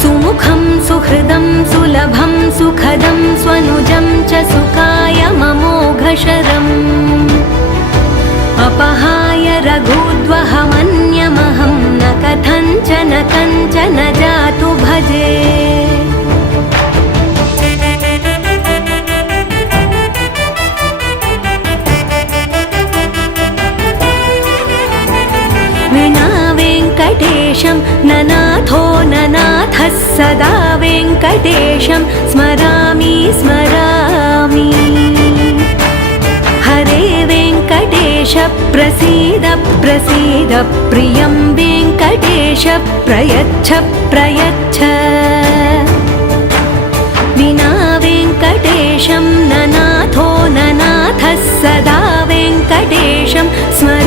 सुमुखं सुहृदं सुलभं सुखदं स्वनुजं च सुखाय ममोघशरम् अपहाय रघुद्वहमन्यमहं न कथञ्चन कञ्चन जातु भजे विना वेङ्कटेशं ननाथो ननाथः सदा वेङ्कटेशं स्मरामि स्मरामि हरे वेङ्कटेश प्रसीद प्रसीद प्रियं वेङ्कटेश प्रयच्छ प्रयच्छ विना वेङ्कटेशं ननाथो ननाथः सदा वेङ्कटेशं स्मरामि